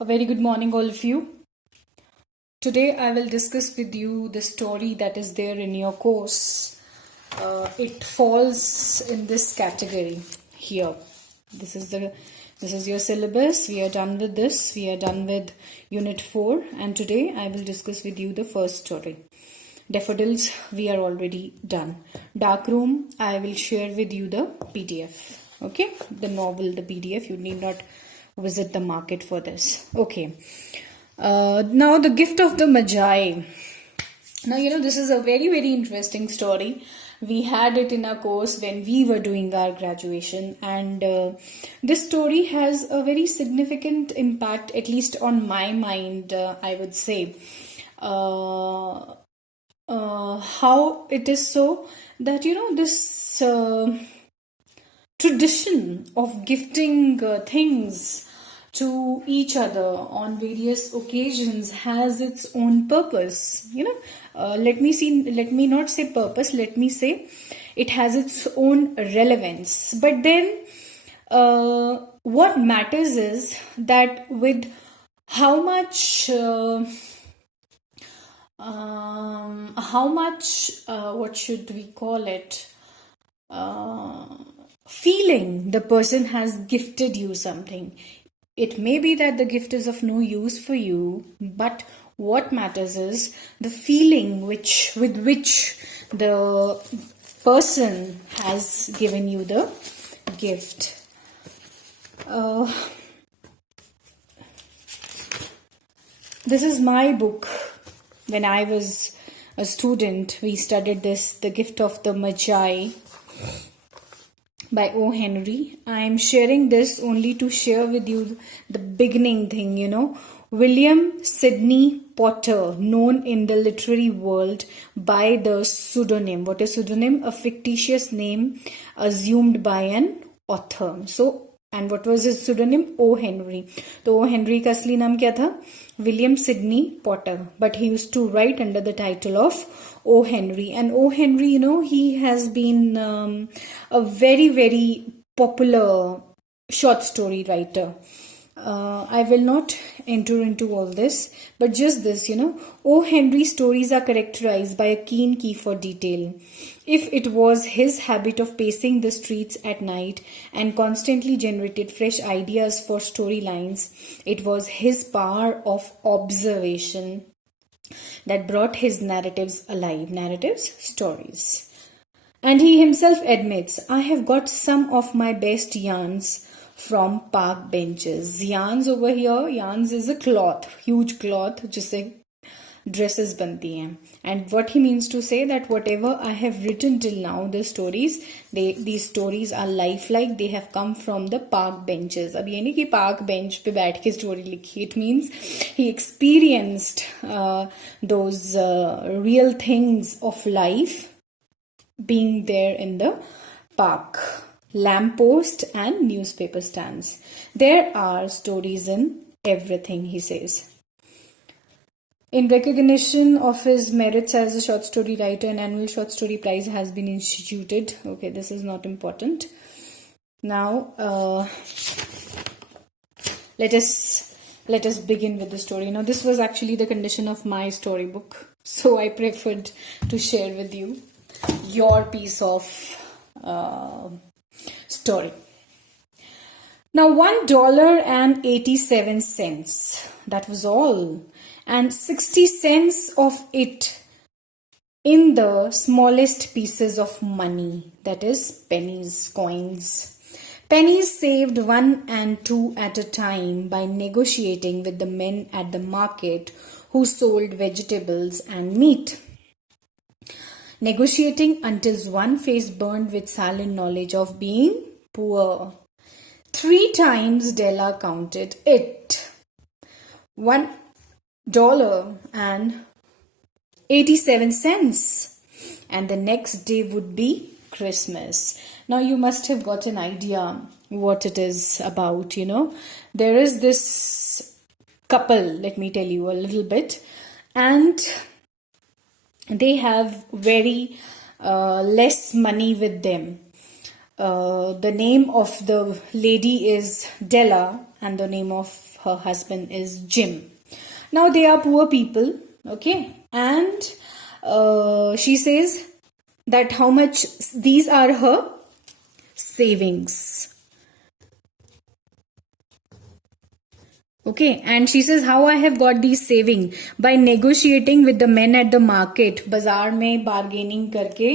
A very good morning, all of you. Today, I will discuss with you the story that is there in your course. It falls in this category here. This is your syllabus. We are done with this. We are done with Unit 4, and today I will discuss with you the first story. Daffodils, we are already done. Dark Room, I will share with you the PDF. Okay, the novel, the PDF. You need not visit the market for this. Okay. Now the gift of the Magi. Now, this is a very, very interesting story. We had it in our course when we were doing our graduation, and this story has a very significant impact, at least on my mind, I would say. How it is so that, this tradition of gifting things to each other on various occasions has its own purpose. Let me not say purpose, let me say it has its own relevance. But then what matters is that with how much what should we call it, feeling the person has gifted you something. It may be that the gift is of no use for you, but what matters is the feeling with which the person has given you the gift. This is my book. When I was a student, we studied this, The Gift of the Magi, by O. Henry. I am sharing this only to share with you the beginning thing, William Sidney Potter, known in the literary world by the pseudonym. What is pseudonym? A fictitious name assumed by an author. And what was his pseudonym? O. Henry. So O. Henry का असली नाम क्या था? William Sidney Potter. But he used to write under the title of O. Henry. And O. Henry, he has been a very, very popular short story writer. I will not enter into all this, but just this, O. Henry's stories are characterized by a keen key for detail. If it was his habit of pacing the streets at night and constantly generated fresh ideas for storylines, it was his power of observation that brought his narratives alive. Narratives, stories. And he himself admits, I have got some of my best yarns from park benches. Yarns over here, yarns is a cloth, huge cloth, जिससे dresses बनती हैं. And what he means to say that whatever I have written till now, the stories, these stories are lifelike. They have come from the park benches. अब ये नहीं कि park bench पे बैठ के story लिखी. It means he experienced those real things of life being there in the park. Lamppost and newspaper stands. There are stories in everything, he says. In recognition of his merits as a short story writer, an annual short story prize has been instituted. Okay, this is not important. Now, let us begin with the story. Now, this was actually the condition of my storybook, so I preferred to share with you your piece of story. Now, $1.87, that was all, and 60 cents of it in the smallest pieces of money, that is pennies, coins. Pennies saved 1 and 2 at a time by negotiating with the men at the market who sold vegetables and meat. Negotiating until one face burned with sullen knowledge of being poor. 3 times Della counted it. $1.87. And the next day would be Christmas. Now you must have got an idea what it is about, There is this couple, let me tell you a little bit. And they have very less money with them. The name of the lady is Della, and the name of her husband is Jim. Now they are poor people, okay, and she says that how much these are her savings. Okay, and she says how I have got these saving by negotiating with the men at the market. बाजार में bargaining करके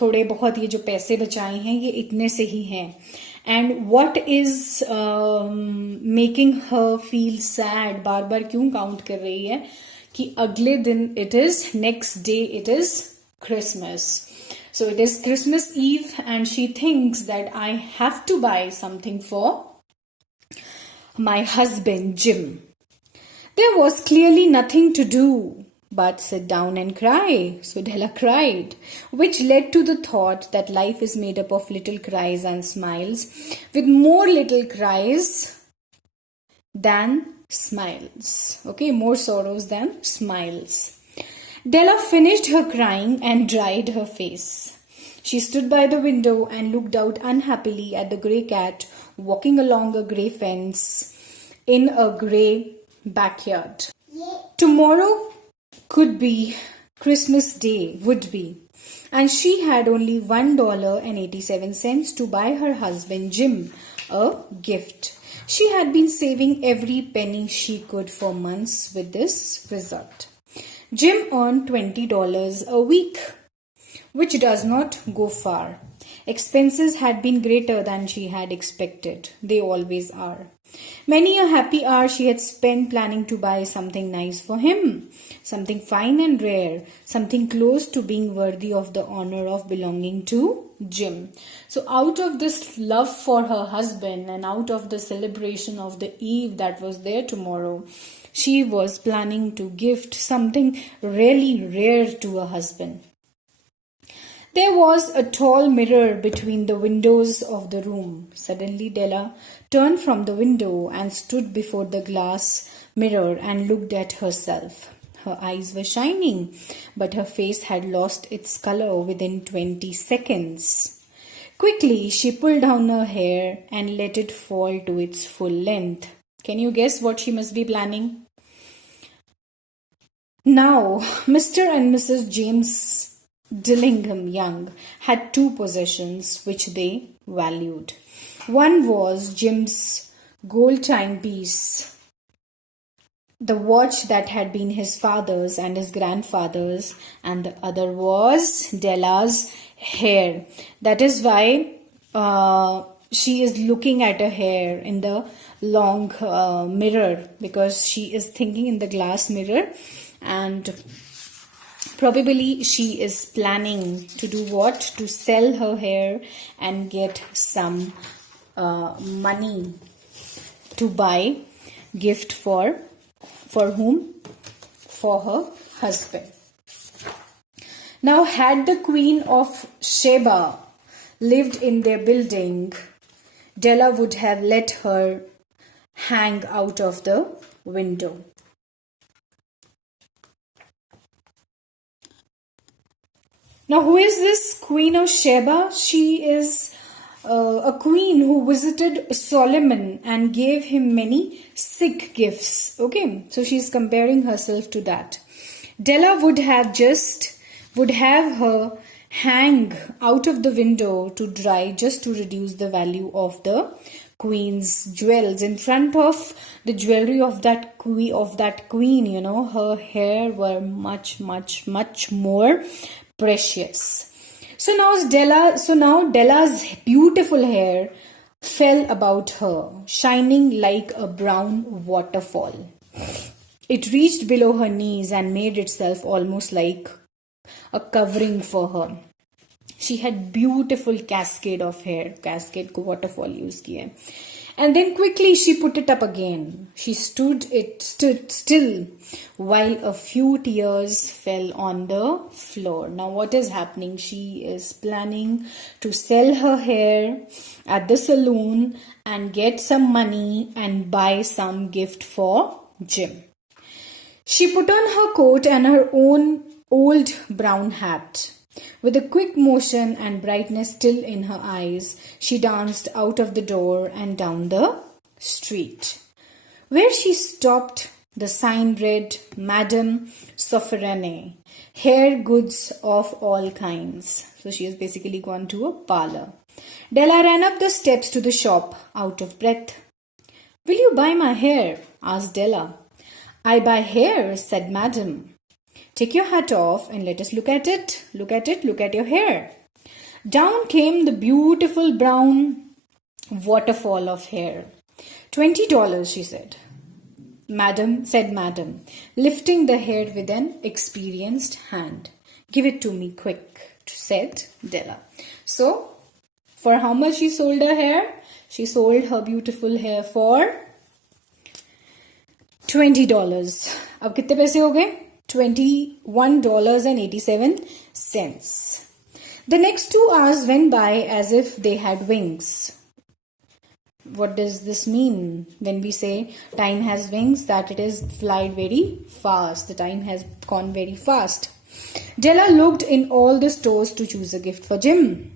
थोड़े बहुत ये जो पैसे बचाए हैं ये इतने से ही हैं. And what is making her feel sad? बार बार क्यों काउंट कर रही है कि अगले दिन it is next day it is Christmas. So it is Christmas Eve and she thinks that I have to buy something for my husband Jim. There was clearly nothing to do but sit down and cry. So Della cried, which led to the thought that life is made up of little cries and smiles, with more little cries than smiles. Okay, more sorrows than smiles. Della finished her crying and dried her face. She stood by the window and looked out unhappily at the grey cat walking along a grey fence in a grey backyard. Tomorrow could be Christmas Day, would be. And she had only $1.87 to buy her husband Jim a gift. She had been saving every penny she could for months with this result. Jim earned $20 a week, which does not go far. Expenses had been greater than she had expected. They always are. Many a happy hour she had spent planning to buy something nice for him, something fine and rare, something close to being worthy of the honor of belonging to Jim. So out of this love for her husband and out of the celebration of the eve that was there tomorrow, she was planning to gift something really rare to her husband. There was a tall mirror between the windows of the room. Suddenly Della turned from the window and stood before the glass mirror and looked at herself. Her eyes were shining, but her face had lost its color within 20 seconds. Quickly, she pulled down her hair and let it fall to its full length. Can you guess what she must be planning? Now, Mr. and Mrs. James Dillingham Young had two possessions which they valued. One was Jim's gold timepiece, the watch that had been his father's and his grandfather's, and the other was Della's hair. That is why she is looking at her hair in the long mirror, because she is thinking in the glass mirror, and probably she is planning to do what? To sell her hair and get some money to buy gift for whom? For her husband. Now, had the Queen of Sheba lived in their building, Della would have let her hang out of the window. Now, who is this Queen of Sheba? She is a queen who visited Solomon and gave him many sick gifts. Okay, so she's comparing herself to that. Della would have her hang out of the window to dry, just to reduce the value of the queen's jewels. In front of the jewelry of that queen, you know, her hair were much more precious. So now Della's beautiful hair fell about her, shining like a brown waterfall. It reached below her knees and made itself almost like a covering for her. She had beautiful cascade of hair. Cascade को waterfall use किया. And then quickly she put it up again. She stood still while a few tears fell on the floor. Now what is happening? She is planning to sell her hair at the salon and get some money and buy some gift for Jim. She put on her coat and her own old brown hat. With a quick motion and brightness still in her eyes, she danced out of the door and down the street. Where she stopped, the sign read, Madame Sofferane, hair goods of all kinds. So she has basically gone to a parlor. Della ran up the steps to the shop, out of breath. Will you buy my hair? Asked Della. I buy hair, said Madame. Take your hat off and let us look at it. Look at it, look at your hair. Down came the beautiful brown waterfall of hair. $20, she said. Madam, said Madam, lifting the hair with an experienced hand. Give it to me quick, said Della. So, for how much she sold her hair? She sold her beautiful hair for $20. अब कितने पैसे हो गए? $21.87. The next 2 hours went by as if they had wings. What does this mean? When we say time has wings, that it is flied very fast. The time has gone very fast. Della looked in all the stores to choose a gift for Jim.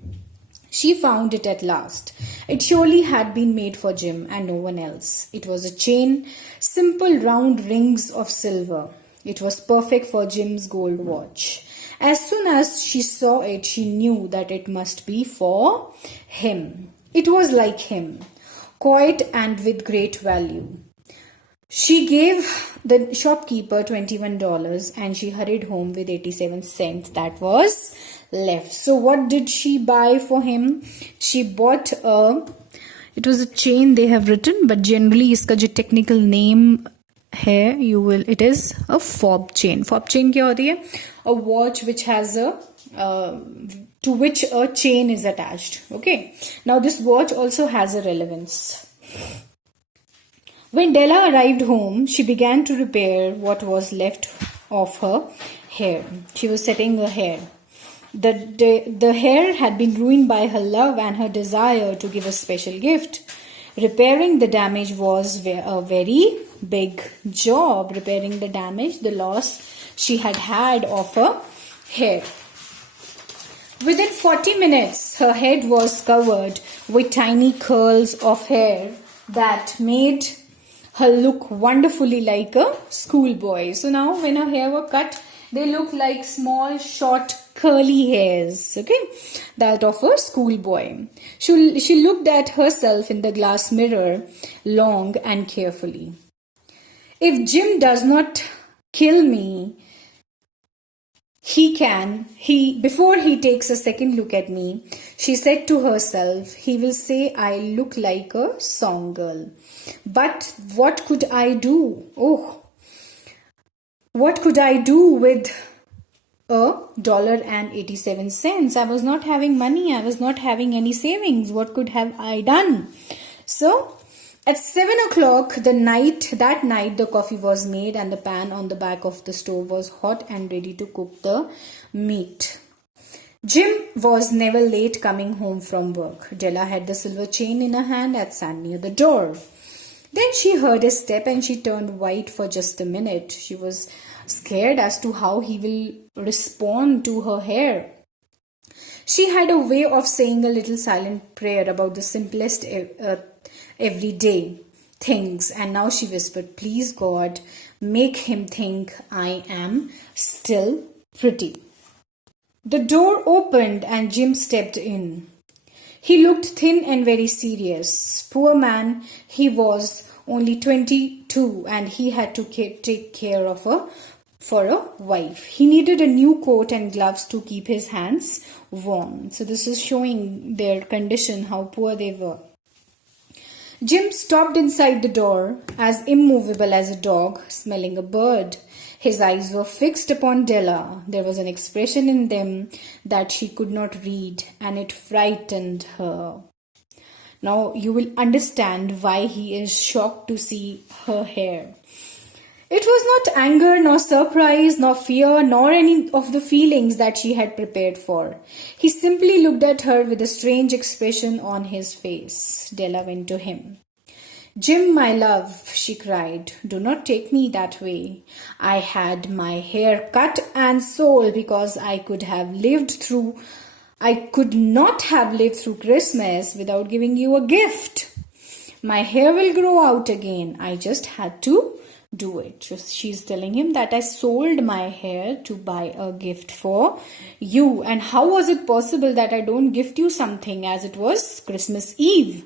She found it at last. It surely had been made for Jim and no one else. It was a chain, simple round rings of silver. It was perfect for Jim's gold watch. As soon as she saw it, she knew that it must be for him. It was like him, quiet and with great value. She gave the shopkeeper $21 and she hurried home with 87 cents that was left. So what did she buy for him? She bought it was a chain they have written, but generally iska jo technical name hai, it is a fob chain. Fob chain kya hoti hai? A watch which has to which a chain is attached. Okay. Now this watch also has a relevance. When Della arrived home, she began to repair what was left of her hair. She was setting her hair. The hair had been ruined by her love and her desire to give a special gift. Repairing the damage was a very big job. Repairing the damage, the loss she had of her hair. Within 40 minutes, her head was covered with tiny curls of hair that made her look wonderfully like a schoolboy. So now when her hair were cut, they look like small, short, curly hairs, okay, that of a schoolboy. She looked at herself in the glass mirror long and carefully. If Jim does not kill me, before he takes a second look at me, she said to herself, he will say I look like a song girl. But what could I do? What could I do with $1.87? I was not having money. I was not having any savings. What could have I done? So at 7 o'clock that night, the coffee was made and the pan on the back of the stove was hot and ready to cook the meat. Jim was never late coming home from work. Della had the silver chain in her hand and sat near the door. Then she heard a step and she turned white for just a minute. She was scared as to how he will respond to her hair. She had a way of saying a little silent prayer about the simplest everyday things, and now she whispered, please God, make him think I am still pretty. The door opened and Jim stepped in. He looked thin and very serious. Poor man, he was only 22 and he had to take care of for a wife. He needed a new coat and gloves to keep his hands warm. So this is showing their condition, how poor they were. Jim stopped inside the door, as immovable as a dog smelling a bird. His eyes were fixed upon Della. There was an expression in them that she could not read, and it frightened her. Now you will understand why he is shocked to see her hair. It was not anger, nor surprise, nor fear, nor any of the feelings that she had prepared for. He simply looked at her with a strange expression on his face. Della went to him. Jim, my love, she cried, do not take me that way. I had my hair cut and sold because I could not have lived through Christmas without giving you a gift. My hair will grow out again. I just had to do it. She's telling him that I sold my hair to buy a gift for you. And how was it possible that I don't gift you something as it was Christmas Eve?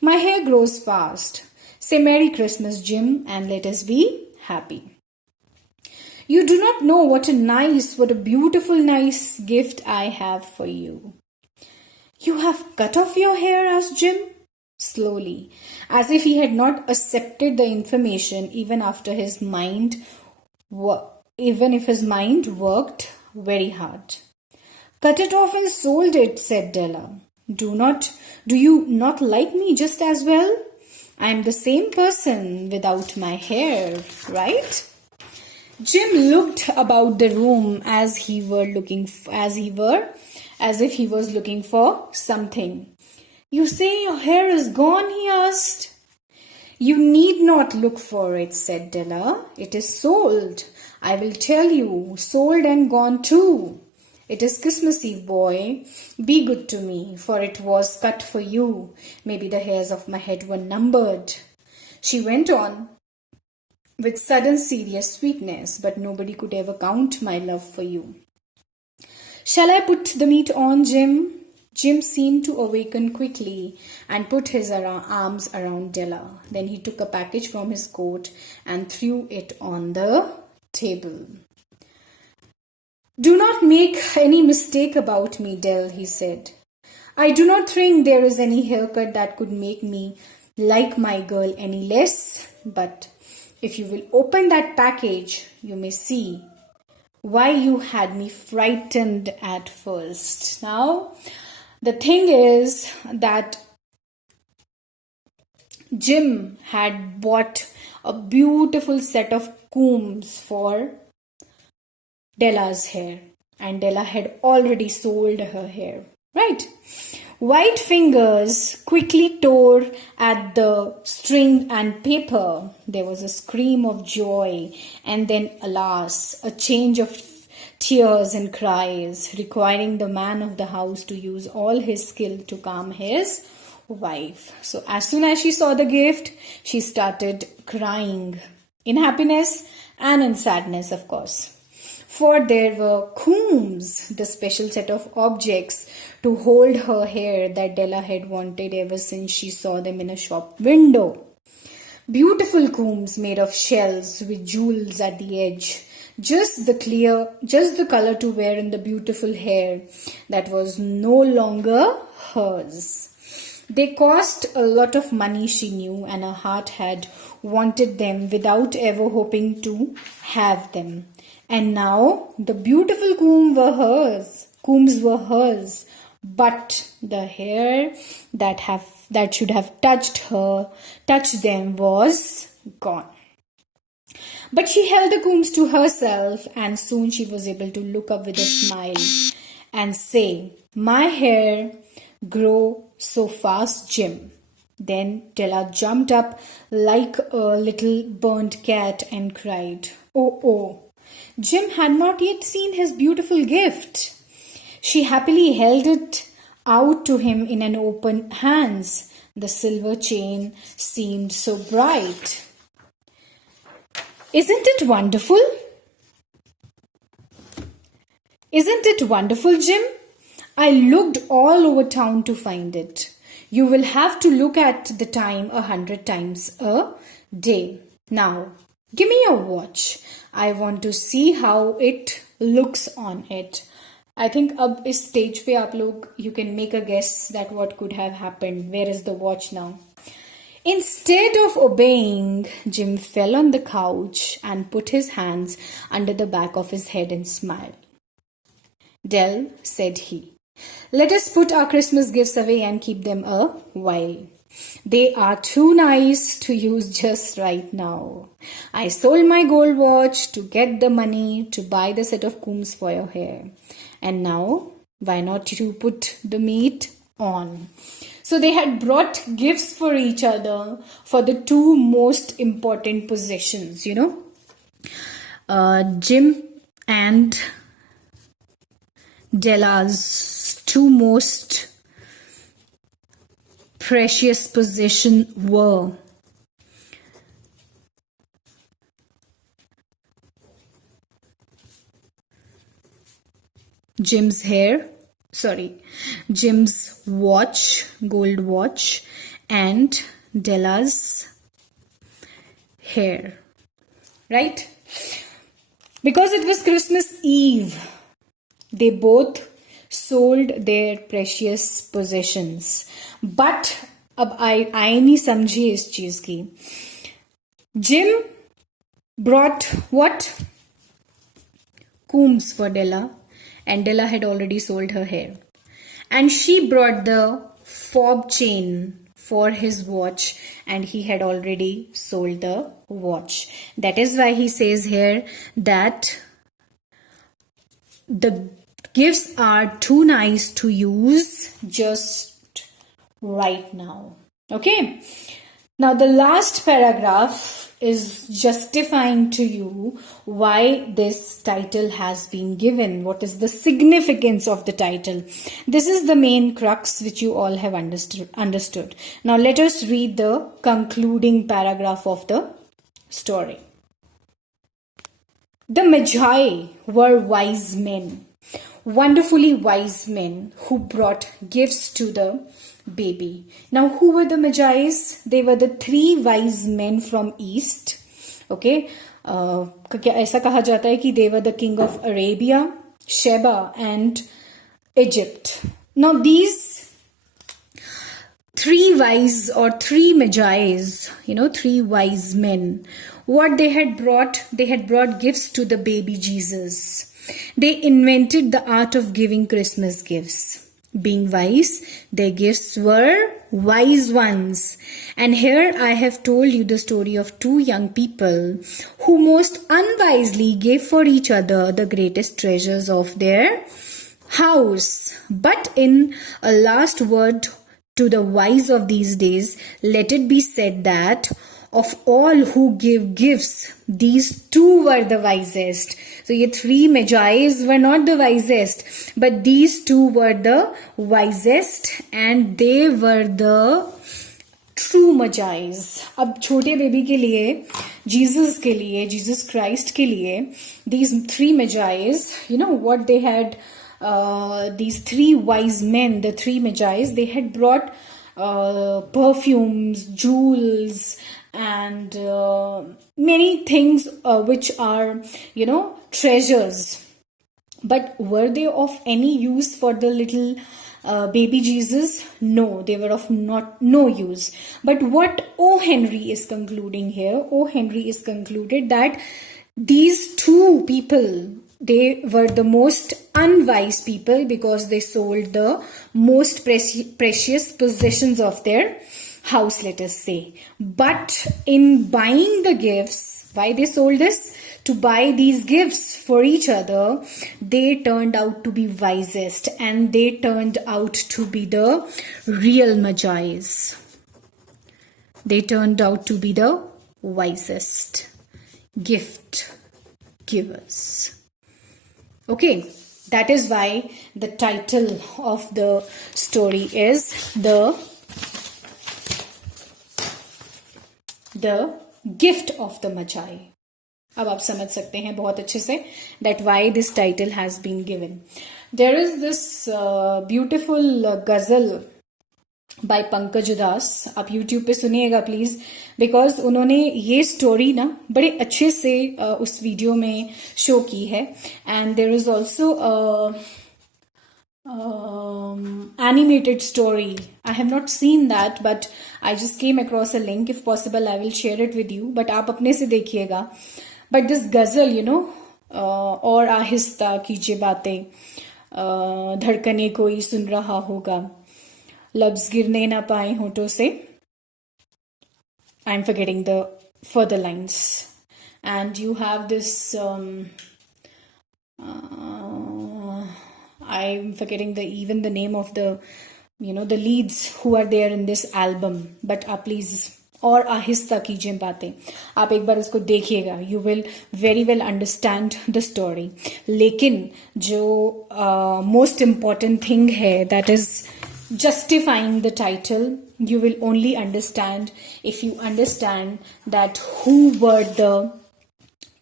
My hair grows fast. Say Merry Christmas, Jim, and let us be happy. You do not know what a beautiful, nice gift I have for you. You have cut off your hair? Asked Jim, slowly, as if he had not accepted the information even after his mind even if his mind worked very hard. Cut it off and sold it, said Della. Do you not like me just as well? I am the same person without my hair, right? Jim looked about the room as if he was looking for something. You say your hair is gone? He asked. You need not look for it, said Della. It is sold. I will tell you, sold and gone too. It is Christmas Eve, boy. Be good to me, for it was cut for you. Maybe the hairs of my head were numbered. She went on with sudden serious sweetness, but nobody could ever count my love for you. Shall I put the meat on, Jim? Jim seemed to awaken quickly and put his arms around Della. Then he took a package from his coat and threw it on the table. Do not make any mistake about me, Dell, he said. I do not think there is any haircut that could make me like my girl any less, but if you will open that package, you may see why you had me frightened at first. Now, the thing is that Jim had bought a beautiful set of combs for Della's hair, and Della had already sold her hair, right? White fingers quickly tore at the string and paper. There was a scream of joy, and then, alas, a change of tears and cries, requiring the man of the house to use all his skill to calm his wife. So as soon as she saw the gift, she started crying, in happiness and in sadness, of course. For there were combs, the special set of objects to hold her hair that Della had wanted ever since she saw them in a shop window. Beautiful combs made of shells with jewels at the edge. Just the color to wear in the beautiful hair that was no longer hers. They cost a lot of money, she knew, and her heart had wanted them without ever hoping to have them. And now the beautiful combs were hers, but the hair that should have touched them was gone. But she held the combs to herself, and soon she was able to look up with a smile and say, My hair grow so fast, Jim. Then Della jumped up like a little burnt cat and cried, Oh. Jim had not yet seen his beautiful gift. She happily held it out to him in an open hands. The silver chain seemed so bright. Isn't it wonderful? Isn't it wonderful, Jim? I looked all over town to find it. You will have to look at the time 100 times a day. Now, give me your watch. I want to see how it looks on it. I think अब इस stage पे आप लोग you can make a guess that what could have happened. Where is the watch now? Instead of obeying, Jim fell on the couch and put his hands under the back of his head and smiled. Dell, said he, let us put our Christmas gifts away and keep them a while. They are too nice to use just right now. I sold my gold watch to get the money to buy the set of combs for your hair. And now, why not you put the meat on? So they had brought gifts for each other for the two most important possessions, Jim and Della's two most precious possession were. Jim's watch, gold watch, and Della's hair. Right? Because it was Christmas Eve, they both sold their precious possessions. But अब I नहीं समझी इस चीज की. Jim brought what? Combs for Della, and Della had already sold her hair. And she brought the fob chain for his watch, and he had already sold the watch. That is why he says here that the gifts are too nice to use just right now. Okay. Now the last paragraph is justifying to you why this title has been given. What is the significance of the title? This is the main crux which you all have understood. Now let us read the concluding paragraph of the story. The Magi were wise men, wonderfully wise men who brought gifts to the baby. Now, who were the Magi's? They were the three wise men from East. Okay, ऐसा कहा जाता है कि they were the king of Arabia, Sheba, and Egypt. Now, these three wise or three Magi's, three wise men, what they had brought gifts to the baby Jesus. They invented the art of giving Christmas gifts. Being wise, their gifts were wise ones. And here I have told you the story of two young people who most unwisely gave for each other the greatest treasures of their house. But in a last word to the wise of these days, let it be said that of all who give gifts, these two were the wisest. So ye three Magi's were not the wisest, but these two were the wisest, and they were the true Magi's. अब छोटे baby के लिए, Jesus Christ के लिए, these three Magi's, what they had, these three wise men, the three Magi's, they had brought perfumes, jewels, and many things which are, treasures. But were they of any use for the little baby Jesus? No, they were of no use. But what O. Henry is concluding here, O. Henry is concluded that these two people, they were the most unwise people because they sold the most precious possessions of their house, let us say. But in buying the gifts, why they sold this? To buy these gifts for each other, they turned out to be wisest, and they turned out to be the real Magi's. They turned out to be the wisest gift givers. Okay, that is why the title of the story is the gift of the Magi. अब आप समझ सकते हैं बहुत अच्छे से that why this title has been given. There is this beautiful ghazal by Pankaj दास. आप YouTube पे सुनिएगा प्लीज, बिकॉज उन्होंने ये स्टोरी ना बड़े अच्छे से उस वीडियो में शो की है. And there is also animated story. I have not seen that, but I just came across a link. If possible, I will share it with you. But आप अपने से देखिएगा. But this ghazal, और आहिस्ता कीजिए बातें, धड़कने कोई सुन रहा होगा, लफ्ज गिरने ना पाए होठों से. I'm forgetting the further lines. And you have this, I'm forgetting even the name of the, the leads who are there in this album. But please, और आहिस्ता कीजिए बातें, आप एक बार इसको देखिएगा. You will very well understand the story. लेकिन जो मोस्ट इम्पॉर्टेंट थिंग है, that is justifying the title, you will only understand if you understand that who were the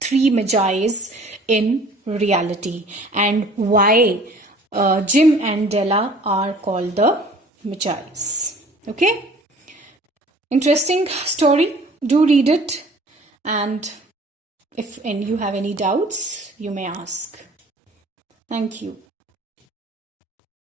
three Magi's in reality and why Jim and Della are called the Magi's. Okay? Interesting story. Do read it, and if you have any doubts, you may ask. Thank you.